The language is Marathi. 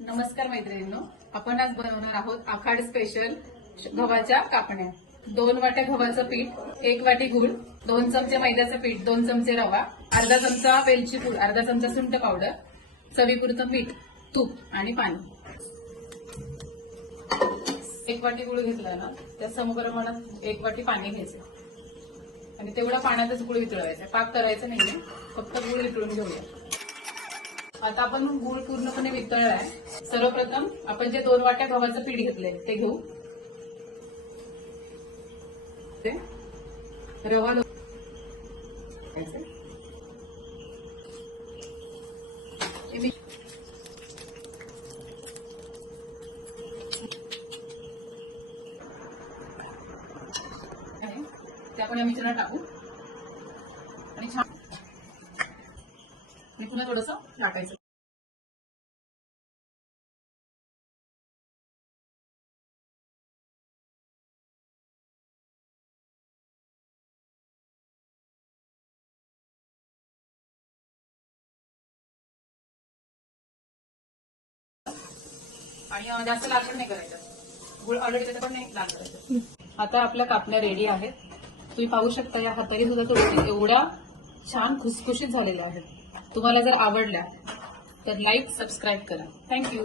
नमस्कार मैत्रिणींनो, आपण आज बनवणार आहोत आखाड स्पेशल गव्हाच्या कापण्या। 2 वाट्या गव्हाचं पीठ, 1 वाटी गूळ, 2 चमचे मैद्याचं पीठ, 2 चमचे रवा, अर्धा चमचा वेलची पूड, अर्धा चमचा सुंठ पावडर, चवीपुरतं मीठ, तूप आणि पाणी। 1 वाटी गूळ घेतला ना, त्या समप्रमाणात 1 वाटी पाणी घ्यायचं आणि तेवढा पाण्यातच गूळ वितळवायचा। पाक करायचा नाहीये, फक्त गूळ वितळून घेऊया। आता आपण गूळ पूर्णपणे वितळलाय। सर्वप्रथम आपण जे 2 वाट्या गव्हाचं पीठ घेतलंय ते घेऊ। रवा ते आपण या मिश्रणात टाकू आणि छान पुन्हा थोडंसं टाकायचं। आणि जास्त लाल पण नाही करायचं, गुळ ऑलरेडी त्याचं पण नाही लाल करायचं। आता आपल्या कापण्या रेडी आहेत। तुम्ही पाहू शकता या हाताने सुद्धा तोडते, एवढ्या छान खुसखुशीत झालेल्या आहेत। तुम्हाला जर आवडल्या तर लाईक सबस्क्राईब करा। थँक्यू।